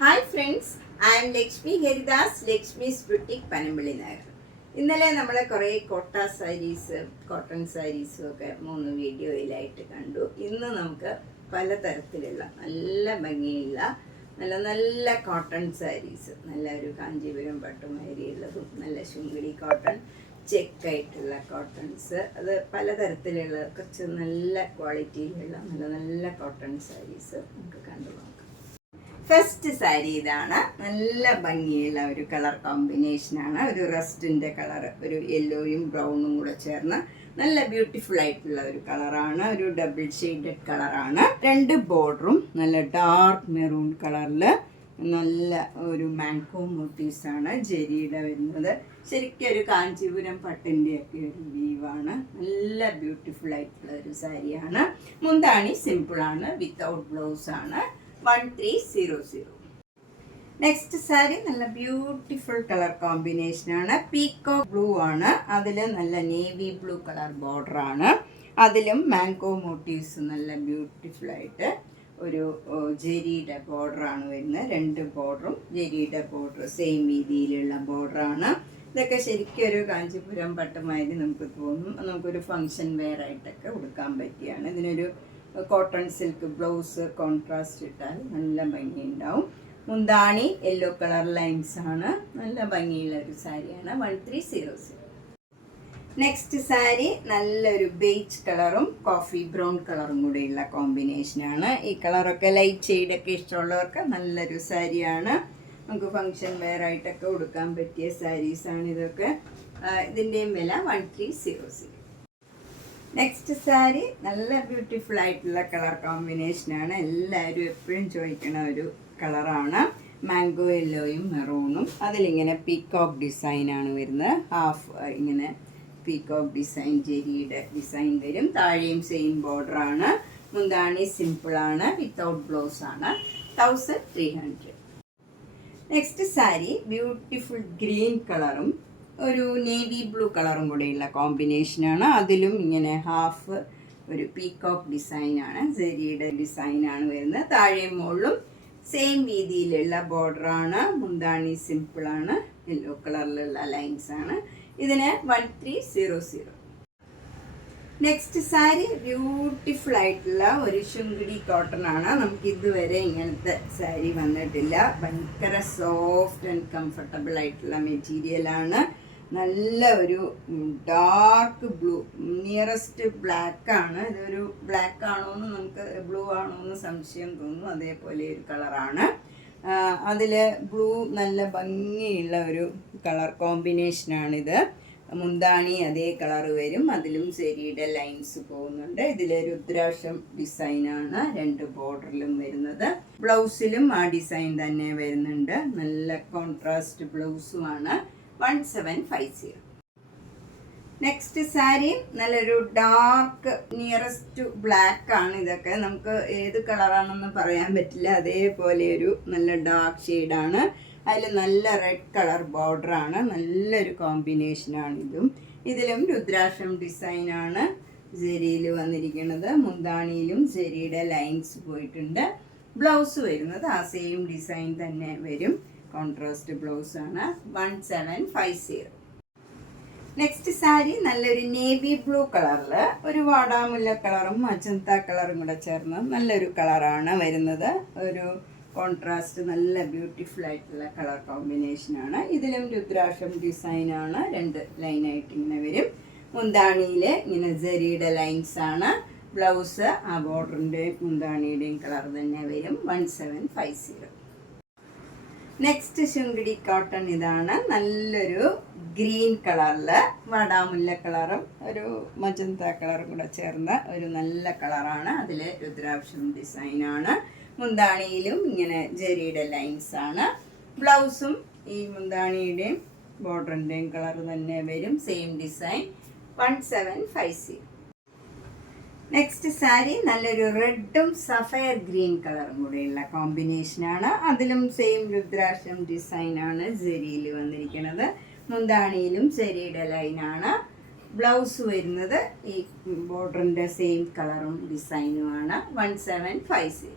Hi friends, I M Lakshmi Haridas, Lakshmi's boutique Panampilly Nagar. ഇന്നലെ നമ്മൾ കുറേ കോട്ടൺ സാരീസും ഒക്കെ 3 വീഡിയോയിലായിട്ട് കണ്ടു. ഇന്ന് നമുക്ക് പലതരത്തിലുള്ള നല്ല ഭംഗിയുള്ള നല്ല നല്ല കോട്ടൺ സാരീസ്, നല്ല ഒരു കാഞ്ചീപുരം പട്ടുമാരിയുള്ളതും നല്ല ശുങ്കിടി കോട്ടൺ ചെക്കായിട്ടുള്ള കോട്ടൺസ്, അത് പലതരത്തിലുള്ള കുറച്ച് നല്ല ക്വാളിറ്റിയിലുള്ള നല്ല നല്ല കോട്ടൺ സാരീസ് നമുക്ക് കണ്ടു നോക്കാം. ഫസ്റ്റ് സാരി ഇതാണ്. നല്ല ഭംഗിയുള്ള ഒരു കളർ കോമ്പിനേഷനാണ്. ഒരു റസ്റ്റിൻ്റെ കളർ, ഒരു യെല്ലോയും ബ്രൗണും കൂടെ ചേർന്ന് നല്ല ബ്യൂട്ടിഫുൾ ആയിട്ടുള്ള ഒരു കളറാണ്. ഒരു ഡബിൾ ഷെയ്ഡഡ് കളറാണ്. 2 ബോർഡറും നല്ല ഡാർക്ക് മെറൂൺ കളറിൽ നല്ല ഒരു മാംഗോ മോട്ടീവ്സാണ് ജെരിയുടെ വരുന്നത്. ശരിക്കും ഒരു കാഞ്ചീപുരം പട്ടിൻ്റെയൊക്കെ ഒരു വീവാണ്. നല്ല ബ്യൂട്ടിഫുൾ ആയിട്ടുള്ള ഒരു സാരിയാണ്. മുന്താണി സിമ്പിളാണ്, വിത്തൗട്ട് ബ്ലൗസാണ്. 1300. നെക്സ്റ്റ് സാരി നല്ല ബ്യൂട്ടിഫുൾ കളർ കോമ്പിനേഷനാണ്. പീക്കോക്ക് ബ്ലൂ ആണ്, അതിൽ നല്ല നേവി ബ്ലൂ കളർ ബോർഡർ ആണ്. അതിലും മാംഗോ മോട്ടീവ്സ് നല്ല ബ്യൂട്ടിഫുൾ ആയിട്ട് ഒരു ജെരിയുടെ ബോർഡറാണ് വരുന്നത്. 2 ബോർഡറും ജെരിയുടെ ബോർഡർ സെയിം രീതിയിലുള്ള ബോർഡറാണ്. ഇതൊക്കെ ശരിക്കും ഒരു കാഞ്ചീപുരം പട്ടുമാതിരി നമുക്ക് തോന്നും. നമുക്കൊരു ഫങ്ഷൻ വെയർ ആയിട്ടൊക്കെ ഉടുക്കാൻ പറ്റിയാണ്. ഇതിനൊരു കോട്ടൺ സിൽക്ക് ബ്ലൗസ് കോൺട്രാസ്റ്റ് ഇട്ടാൽ നല്ല ഭംഗിയുണ്ടാവും. മുന്താണി യെല്ലോ കളർ ലൈൻസ് ആണ്. നല്ല ഭംഗിയുള്ള ഒരു സാരിയാണ്. 1300. നെക്സ്റ്റ് സാരി നല്ലൊരു ബേജ് കളറും കോഫി ബ്രൗൺ കളറും കൂടെയുള്ള കോമ്പിനേഷനാണ്. ഈ കളറൊക്കെ ലൈറ്റ് ഷെയ്ഡൊക്കെ ഇഷ്ടമുള്ളവർക്ക് നല്ലൊരു സാരിയാണ്. നമുക്ക് ഫങ്ഷൻ വെയർ ആയിട്ടൊക്കെ ഉടുക്കാൻ പറ്റിയ സാരീസാണ് ഇതൊക്കെ. ഇതിൻ്റെയും വില 1300. നെക്സ്റ്റ് സാരി നല്ല ബ്യൂട്ടിഫുൾ ആയിട്ടുള്ള കളർ കോമ്പിനേഷനാണ്. എല്ലാവരും എപ്പോഴും ചോദിക്കണ ഒരു കളറാണ്. മാംഗോ യെല്ലോയും മെറൂണും. അതിലിങ്ങനെ പീക്കോക്ക് ഡിസൈനാണ് വരുന്നത്. ഹാഫ് ഇങ്ങനെ പീക്കോക്ക് ഡിസൈൻ, ജെരിയുടെ ഡിസൈൻ വരും. താഴെയും സെയിം ബോർഡറാണ്. മുന്താണി സിമ്പിളാണ്, വിത്തൗട്ട് ബ്ലൗസ് ആണ്. 1300. നെക്സ്റ്റ് സാരി ബ്യൂട്ടിഫുൾ ഗ്രീൻ കളറും ഒരു നേവി ബ്ലൂ കളറും കൂടെയുള്ള കോമ്പിനേഷനാണ്. അതിലും ഇങ്ങനെ ഹാഫ് ഒരു പീക്കോക്ക് ഡിസൈനാണ്, ജെരിയുടെ ഡിസൈനാണ് വരുന്നത്. താഴെയും മുകളിലും സെയിം രീതിയിലുള്ള ബോർഡറാണ്. മുന്താണി സിമ്പിളാണ്, യെല്ലോ കളറിലുള്ള ലൈൻസാണ്. ഇതിന് 1300. നെക്സ്റ്റ് സാരി ബ്യൂട്ടിഫുൾ ആയിട്ടുള്ള ഒരു ശുങ്കിടി കോട്ടൺ ആണ്. നമുക്ക് ഇതുവരെ ഇങ്ങനത്തെ സാരി വന്നിട്ടില്ല. ഭയങ്കര സോഫ്റ്റ് ആൻഡ് കംഫർട്ടബിൾ ആയിട്ടുള്ള മെറ്റീരിയലാണ്. നല്ല ഒരു ഡാർക്ക് ബ്ലൂ, നിയറസ്റ്റ് ബ്ലാക്ക് ആണ്. ഇതൊരു ബ്ലാക്ക് ആണോ എന്ന് നമുക്ക് ബ്ലൂ ആണോ എന്ന് സംശയം തോന്നും. അതേപോലെ ഒരു കളറാണ്. അതിൽ ബ്ലൂ നല്ല ഭംഗിയുള്ള ഒരു കളർ കോമ്പിനേഷനാണിത്. മുന്താണി അതേ കളർ വരും. അതിലും സെരിയുടെ ലൈൻസ് പോകുന്നുണ്ട്. ഇതിൽ രുദ്രാക്ഷം ഡിസൈനാണ് 2 ബോർഡറിലും വരുന്നത്. ബ്ലൗസിലും ആ ഡിസൈൻ തന്നെ വരുന്നുണ്ട്. നല്ല കോൺട്രാസ്റ്റ് ബ്ലൗസുമാണ്. 1750. നെക്സ്റ്റ് സാരി നല്ലൊരു ഡാർക്ക് നിയറസ്റ്റ് ബ്ലാക്ക് ആണ്. ഇതൊക്കെ നമുക്ക് ഏത് കളറാണെന്ന് പറയാൻ പറ്റില്ല. അതേപോലെ ഒരു നല്ല ഡാർക്ക് ഷെയ്ഡാണ്. അതിൽ നല്ല റെഡ് കളർ ബോർഡറാണ്. നല്ലൊരു കോമ്പിനേഷനാണ് ഇതും. ഇതിലും രുദ്രാക്ഷം ഡിസൈനാണ് ജെരിയിൽ വന്നിരിക്കുന്നത്. മുന്താണിയിലും ജെരിയുടെ ലൈൻസ് പോയിട്ടുണ്ട്. ബ്ലൗസ് വരുന്നത് ആ സെയിം ഡിസൈൻ തന്നെ വരും. കോൺട്രാസ്റ്റ് ബ്ലൗസാണ്. 1750. നെക്സ്റ്റ് സാരി നല്ലൊരു നേവി ബ്ലൂ കളറിൽ ഒരു വാടാമുല്ല കളറും മജന്ത കളറും കൂടെ ചേർന്ന് നല്ലൊരു കളറാണ് വരുന്നത്. ഒരു കോൺട്രാസ്റ്റ് നല്ല ബ്യൂട്ടിഫുൾ ആയിട്ടുള്ള കളർ കോമ്പിനേഷനാണ്. ഇതിലും രുദ്രാക്ഷം ഡിസൈനാണ്. 2 ലൈനായിട്ട് ഇങ്ങനെ വരും. മുന്താണിയിൽ ഇങ്ങനെ ജെരിയുടെ ലൈൻസാണ്. ബ്ലൗസ് ആ ബോർഡറിൻ്റെയും മുന്താണിയുടെയും കളർ തന്നെ വരും. 1750. നെക്സ്റ്റ് ശുങ്കിടി കോട്ടൺ ഇതാണ്. നല്ലൊരു ഗ്രീൻ കളറിൽ വാടാമുല്ല കളറും ഒരു മജന്ത കളറും കൂടെ ചേർന്ന ഒരു നല്ല കളറാണ്. അതിൽ രുദ്രാക്ഷം ഡിസൈനാണ്. മുന്താണിയിലും ഇങ്ങനെ ജെരിയുടെ ലൈൻസാണ്. ബ്ലൗസും ഈ മുന്താണിയുടെയും ബോർഡറിൻ്റെയും കളർ തന്നെ വരും. Same design. 1750. നെക്സ്റ്റ് സാരി നല്ലൊരു റെഡും സഫയർ ഗ്രീൻ കളറും കൂടെയുള്ള കോമ്പിനേഷനാണ്. അതിലും സെയിം രുദ്രാക്ഷം ഡിസൈനാണ് ജെരിയിൽ വന്നിരിക്കുന്നത്. മുന്താണിയിലും ജെരിയുടെ ലൈനാണ്. ബ്ലൗസ് വരുന്നത് ഈ ബോർഡറിൻ്റെ സെയിം കളറും ഡിസൈനുമാണ്. 1750.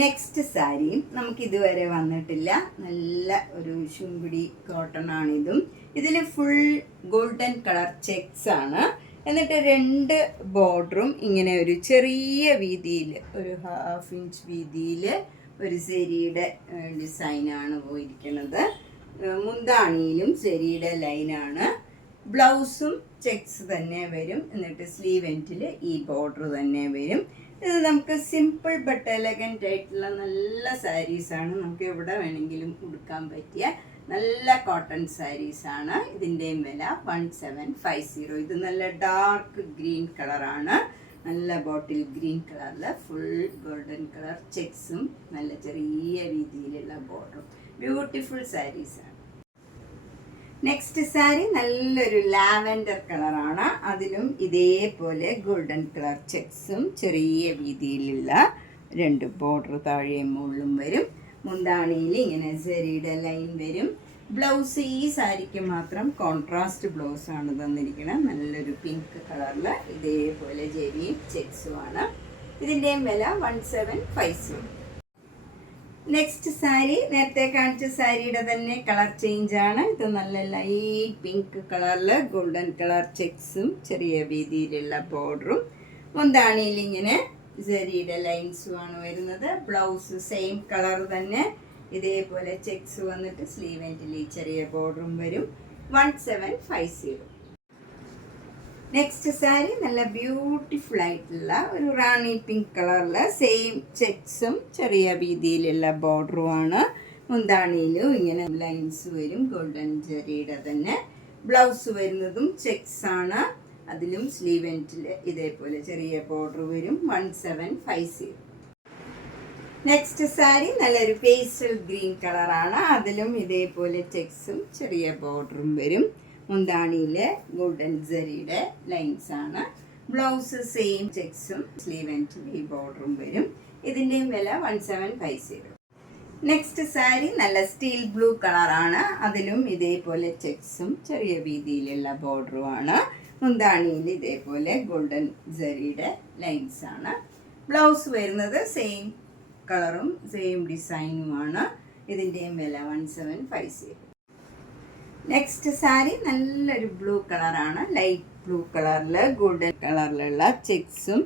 നെക്സ്റ്റ് സാരിയും നമുക്ക് ഇതുവരെ വന്നിട്ടില്ല. നല്ല ഒരു ശുംപിടി കോട്ടൺ ആണിതും. ഇതിൽ ഫുൾ ഗോൾഡൻ കളർ ചെക്സ് ആണ്. എന്നിട്ട് 2 ബോർഡറും ഇങ്ങനെ ഒരു ചെറിയ വീതിയിൽ, ഒരു 1/2 ഇഞ്ച് വീതിയിൽ ഒരു സെരിയുടെ ഡിസൈനാണ് പോയിരിക്കുന്നത്. മുന്താണിയിലും സെരിയുടെ ലൈനാണ്. ബ്ലൗസും ചെക്സ് തന്നെ വരും. എന്നിട്ട് സ്ലീവ് എൻഡിൽ ഈ ബോർഡർ തന്നെ വരും. ഇത് നമുക്ക് സിമ്പിൾ ബട്ട് എലഗൻ്റ് ആയിട്ടുള്ള നല്ല സാരീസാണ്. നമുക്ക് എവിടെ വേണമെങ്കിലും ഉടുക്കാൻ പറ്റിയ നല്ല കോട്ടൺ സാരീസാണ്. ഇതിൻ്റെയും വില 1750. ഇത് നല്ല ഡാർക്ക് ഗ്രീൻ കളറാണ്. നല്ല ബോട്ടിൽ ഗ്രീൻ കളറിൽ ഫുൾ ഗോൾഡൻ കളർ ചെക്സും നല്ല ചെറിയ രീതിയിലുള്ള ബോർഡറും ബ്യൂട്ടിഫുൾ സാരീസാണ്. നെക്സ്റ്റ് സാരി നല്ലൊരു ലാവൻഡർ കളറാണ്. അതിലും ഇതേപോലെ ഗോൾഡൻ കളർ ചെക്സും ചെറിയ വീതിയിലുള്ള 2 ബോർഡർ താഴെയും മുകളിലും വരും. മുന്താണിയിൽ ഇങ്ങനെ സെരിയുടെ ലൈൻ വരും. ബ്ലൗസ് ഈ സാരിക്ക് മാത്രം കോൺട്രാസ്റ്റ് ബ്ലൗസാണ് തന്നിരിക്കുന്നത്. നല്ലൊരു പിങ്ക് കളറിൽ ഇതേപോലെ ജെരിയും ചെക്സുമാണ്. ഇതിൻ്റെയും വില 1750. നെക്സ്റ്റ് സാരി നേരത്തെ കാണിച്ച സാരിയുടെ തന്നെ കളർ ചേഞ്ച് ആണ്. ഇത് നല്ല ലൈറ്റ് പിങ്ക് കളറിൽ ഗോൾഡൻ കളർ ചെക്സും ചെറിയ വീതിയിലുള്ള ബോർഡറും മുന്താണിയിൽ ഇങ്ങനെ സെരിയുടെ ലൈൻസുമാണ് വരുന്നത്. ബ്ലൗസ് സെയിം കളർ തന്നെ ഇതേപോലെ ചെക്സ് വന്നിട്ട് സ്ലീവ് എൻഡിൽ ചെറിയ ബോർഡറും വരും. 1750. നെക്സ്റ്റ് സാരി നല്ല ബ്യൂട്ടിഫുൾ ആയിട്ടുള്ള ഒരു റാണി പിങ്ക് കളറിൽ സെയിം ചെക്സും ചെറിയ വീതിയിലുള്ള ബോർഡറുമാണ്. മുന്താണിയിലും ഇങ്ങനെ ലൈൻസ് വരും ഗോൾഡൻ ജെറിയുടെ തന്നെ. ബ്ലൗസ് വരുന്നതും ചെക്സ് ആണ്. അതിലും സ്ലീവ് എൻഡിൽ ഇതേപോലെ ചെറിയ ബോർഡർ വരും. 1750. നെക്സ്റ്റ് സാരി നല്ലൊരു പേസ്റ്റൽ ഗ്രീൻ കളറാണ്. അതിലും ഇതേപോലെ ചെക്സും ചെറിയ ബോർഡറും വരും. മുന്താണിയിൽ ഗോൾഡൻ ജെറിയുടെ ലൈൻസ് ആണ്. ബ്ലൗസ് സെയിം ചെക്സും സ്ലീവ് എൻഡിൽ ഈ ബോർഡറും വരും. ഇതിൻ്റെയും വില 1750. നെക്സ്റ്റ് സാരി നല്ല സ്റ്റീൽ ബ്ലൂ കളറാണ്. അതിലും ഇതേപോലെ ചെക്സും ചെറിയ വീതിയിലുള്ള ബോർഡറുമാണ്. മുന്താണിയിൽ ഇതേപോലെ ഗോൾഡൻ ജെറിയുടെ ലൈൻസ് ആണ്. ബ്ലൗസ് വരുന്നത് സെയിം കളറും സെയിം ഡിസൈനുമാണ്. ഇതിൻ്റെയും വില 1750. നെക്സ്റ്റ് സാരി നല്ലൊരു ബ്ലൂ കളറാണ്. ലൈറ്റ് ബ്ലൂ കളറിൽ ഗോൾഡൻ കളറിലുള്ള ചെക്സും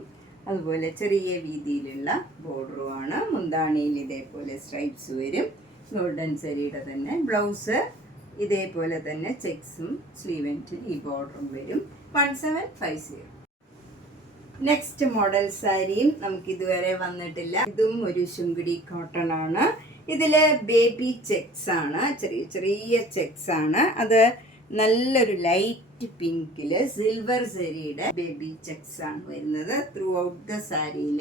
അതുപോലെ ചെറിയ വീതിയിലുള്ള ബോർഡറുമാണ്. മുന്താണിയിൽ ഇതേപോലെ സ്ട്രൈപ്സ് വരും ഗോൾഡൻ ജെറിയുടെ തന്നെ. ബ്ലൗസ് ഇതേപോലെ തന്നെ ചെക്സും സ്ലീവ് എൻഡിൽ ഈ ബോർഡറും വരും. 1750. നെക്സ്റ്റ് മോഡൽ സാരിയും നമുക്ക് ഇതുവരെ വന്നിട്ടില്ല. ഇതും ഒരു ശുങ്കിടി കോട്ടൺ ആണ്. ഇതിൽ ബേബി ചെക്സ് ആണ്. ചെറിയ ചെറിയ ചെക്സ് ആണ്. അത് നല്ലൊരു ലൈറ്റ് പിങ്കിൽ സിൽവർ ജെറിയുടെ ബേബി ചെക്സ് ആണ് വരുന്നത്. ത്രൂ ഔട്ട് ദ സാരിയിൽ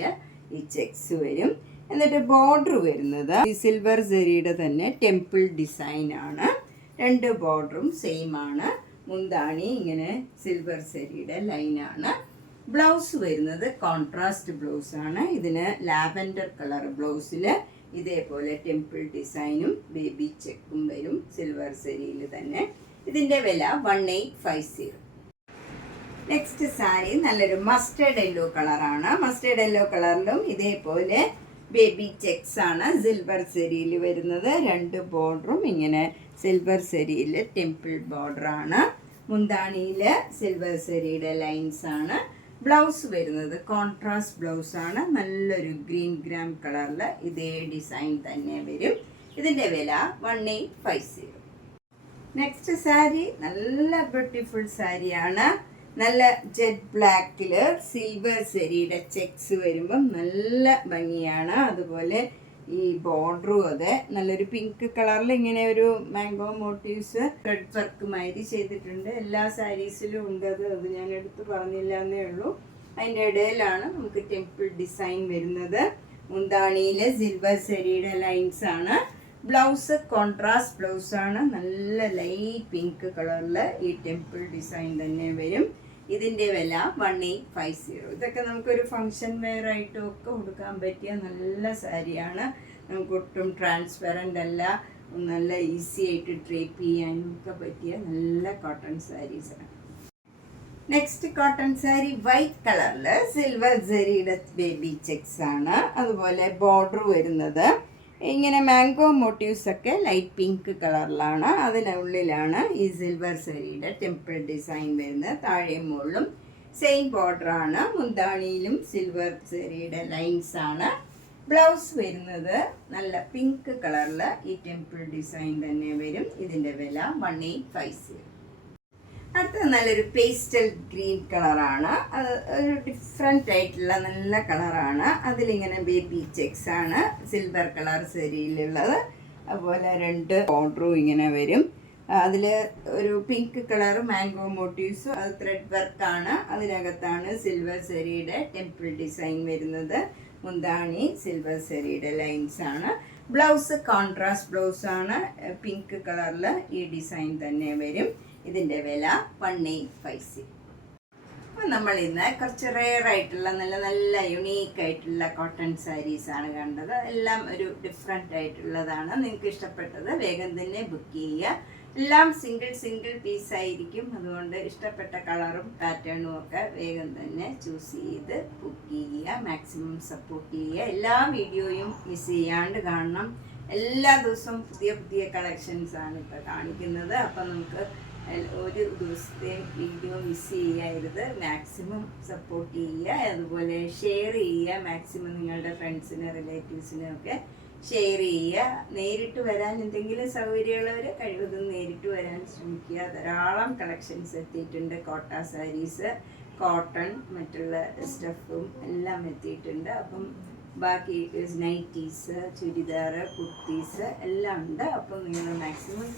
ഈ ചെക്സ് വരും. എന്നിട്ട് ബോർഡർ വരുന്നത് ഈ സിൽവർ ജെറിയുടെ തന്നെ ടെമ്പിൾ ഡിസൈൻ ആണ്. 2 ബോർഡറും സെയിം ആണ്. മുന്താണി ഇങ്ങനെ സിൽവർ ജെറിയുടെ ലൈനാണ്. ബ്ലൗസ് വരുന്നത് കോൺട്രാസ്റ്റ് ബ്ലൗസ് ആണ്. ഇതിന് ലാവൻഡർ കളർ ബ്ലൗസിൽ ഇതേപോലെ ടെമ്പിൾ ഡിസൈനും ബേബി ചെക്കും വരും സിൽവർ ജെറിയിൽ തന്നെ. ഇതിൻ്റെ വില 1850. നെക്സ്റ്റ് സാരി നല്ലൊരു മസ്റ്റേർഡ് യെല്ലോ കളറാണ്. മസ്റ്റേർഡ് യെല്ലോ കളറിലും ഇതേപോലെ ബേബി ചെക്സ് ആണ് സിൽവർ ജെറിയിൽ വരുന്നത്. 2 ബോർഡറും ഇങ്ങനെ സിൽവർ ജെറിയിൽ ടെമ്പിൾ ബോർഡറാണ്. മുന്താണിയിൽ സിൽവർ ജെറിയുടെ ലൈൻസ് ആണ്. ബ്ലൗസ് വരുന്നത് കോൺട്രാസ്റ്റ് ബ്ലൗസ് ആണ്. നല്ലൊരു ഗ്രീൻ ഗ്രാം കളറിൽ ഇതേ ഡിസൈൻ തന്നെ വരും. ഇതിൻ്റെ വില 1850. നെക്സ്റ്റ് സാരി നല്ല ബ്യൂട്ടിഫുൾ സാരിയാണ്. നല്ല ജെറ്റ് ബ്ലാക്കിൽ സിൽവർ ജെറിയുടെ ചെക്സ് വരുമ്പം നല്ല ഭംഗിയാണ്. അതുപോലെ ഈ ബോർഡറും അതെ നല്ലൊരു പിങ്ക് കളറിൽ ഇങ്ങനെ ഒരു മാംഗോ മോട്ടീവ്സ് ത്രെഡ് വർക്ക് മാതിരി ചെയ്തിട്ടുണ്ട്. എല്ലാ സാരീസിലും ഉണ്ട്. അത് ഞാൻ എടുത്ത് പറഞ്ഞില്ല എന്നേ ഉള്ളൂ. അതിൻ്റെ ഇടയിലാണ് നമുക്ക് ടെമ്പിൾ ഡിസൈൻ വരുന്നത്. മുന്താണിയിൽ സിൽവർ ജെറിയുടെ ലൈൻസ് ആണ്. ബ്ലൗസ് കോൺട്രാസ്റ്റ് ബ്ലൗസ് ആണ്. നല്ല ലൈറ്റ് പിങ്ക് കളറിൽ ഈ ടെമ്പിൾ ഡിസൈൻ തന്നെ വരും. ഇതിൻ്റെ വില 1850. ഇതൊക്കെ നമുക്കൊരു ഫങ്ഷൻ വെയർ ആയിട്ടും ഒക്കെ കൊടുക്കാൻ പറ്റിയ നല്ല സാരിയാണ്. നമുക്ക് ഒട്ടും ട്രാൻസ്പെറൻ്റ് അല്ല. നല്ല ഈസി ആയിട്ട് ഡ്രേപ്പ് ചെയ്യാനും ഒക്കെ പറ്റിയ നല്ല കോട്ടൺ സാരീസാണ്. നെക്സ്റ്റ് കോട്ടൺ സാരി വൈറ്റ് കളറിൽ സിൽവർ ജെറിയുടെ ബേബി ചെക്സ് ആണ്. അതുപോലെ ബോർഡർ വരുന്നത് ഇങ്ങനെ മാംഗോ മോട്ടീവ്സ് ഒക്കെ ലൈറ്റ് പിങ്ക് കളറിലാണ്. അതിനുള്ളിലാണ് ഈ സിൽവർ ജെറിയുടെ ടെമ്പിൾ ഡിസൈൻ വരുന്നത്. താഴെയും മുകളിലും സെയിം ബോർഡറാണ്. മുന്താണിയിലും സിൽവർ ജെറിയുടെ ലൈൻസ് ആണ്. ബ്ലൗസ് വരുന്നത് നല്ല പിങ്ക് കളറിൽ ഈ ടെമ്പിൾ ഡിസൈൻ തന്നെ വരും. ഇതിൻ്റെ വില 1850. അടുത്തത് നല്ലൊരു പേസ്റ്റൽ ഗ്രീൻ കളറാണ്. അത് ഒരു ഡിഫറെൻ്റ് ആയിട്ടുള്ള നല്ല കളറാണ്. അതിലിങ്ങനെ ബേബി ചെക്സ് ആണ് സിൽവർ കളർ സെരിയിലുള്ളത്. അതുപോലെ 2 ബോർഡറും ഇങ്ങനെ വരും. അതിൽ ഒരു പിങ്ക് കളർ മാംഗോ മോട്ടീവ്സും അത് ത്രെഡ് വർക്കാണ്. അതിനകത്താണ് സിൽവർ സെരിയുടെ ടെമ്പിൾ ഡിസൈൻ വരുന്നത്. മുന്താണി സിൽവർ സെരിയുടെ ലൈൻസ് ആണ്. ബ്ലൗസ് കോൺട്രാസ്റ്റ് ബ്ലൗസാണ്. പിങ്ക് കളറിൽ ഈ ഡിസൈൻ തന്നെ വരും. ഇതിൻ്റെ വില 1850. അപ്പോൾ നമ്മൾ ഇന്ന് കുറച്ച് റെയർ ആയിട്ടുള്ള നല്ല നല്ല യുണീക്ക് ആയിട്ടുള്ള കോട്ടൺ സാരീസാണ് കണ്ടത്. എല്ലാം ഒരു ഡിഫറെൻ്റ് ആയിട്ടുള്ളതാണ്. നിങ്ങൾക്ക് ഇഷ്ടപ്പെട്ടത് വേഗം തന്നെ ബുക്ക് ചെയ്യുക. എല്ലാം സിംഗിൾ പീസായിരിക്കും. അതുകൊണ്ട് ഇഷ്ടപ്പെട്ട കളറും പാറ്റേണും ഒക്കെ വേഗം തന്നെ ചൂസ് ചെയ്ത് ബുക്ക് ചെയ്യുക. മാക്സിമം സപ്പോർട്ട് ചെയ്യുക. എല്ലാ വീഡിയോയും മിസ് ചെയ്യാണ്ട് കാണണം. എല്ലാ ദിവസവും പുതിയ പുതിയ കളക്ഷൻസാണ് ഇപ്പോൾ കാണിക്കുന്നത്. അപ്പം നമുക്ക് ഒരു ദിവസത്തെയും വീഡിയോ മിസ് ചെയ്യരുത്. മാക്സിമം സപ്പോർട്ട് ചെയ്യുക. അതുപോലെ ഷെയർ ചെയ്യുക. മാക്സിമം നിങ്ങളുടെ ഫ്രണ്ട്സിന് റിലേറ്റീവ്സിനും ഒക്കെ ഷെയർ ചെയ്യുക. നേരിട്ട് വരാൻ എന്തെങ്കിലും സൗകര്യമുള്ളവർ കഴിവതും നേരിട്ട് വരാൻ ശ്രമിക്കുക. ധാരാളം കളക്ഷൻസ് എത്തിയിട്ടുണ്ട്. കോട്ട സാരീസ്, കോട്ടൺ, മറ്റുള്ള സ്റ്റഫും എല്ലാം എത്തിയിട്ടുണ്ട്. അപ്പം ബാക്കി നൈറ്റീസ്, ചുരിദാർ, കുർത്തീസ് എല്ലാം ഉണ്ട്. അപ്പം നിങ്ങൾ മാക്സിമം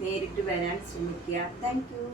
നേരിട്ട് വരാൻ ശ്രമിക്കുക. Thank you.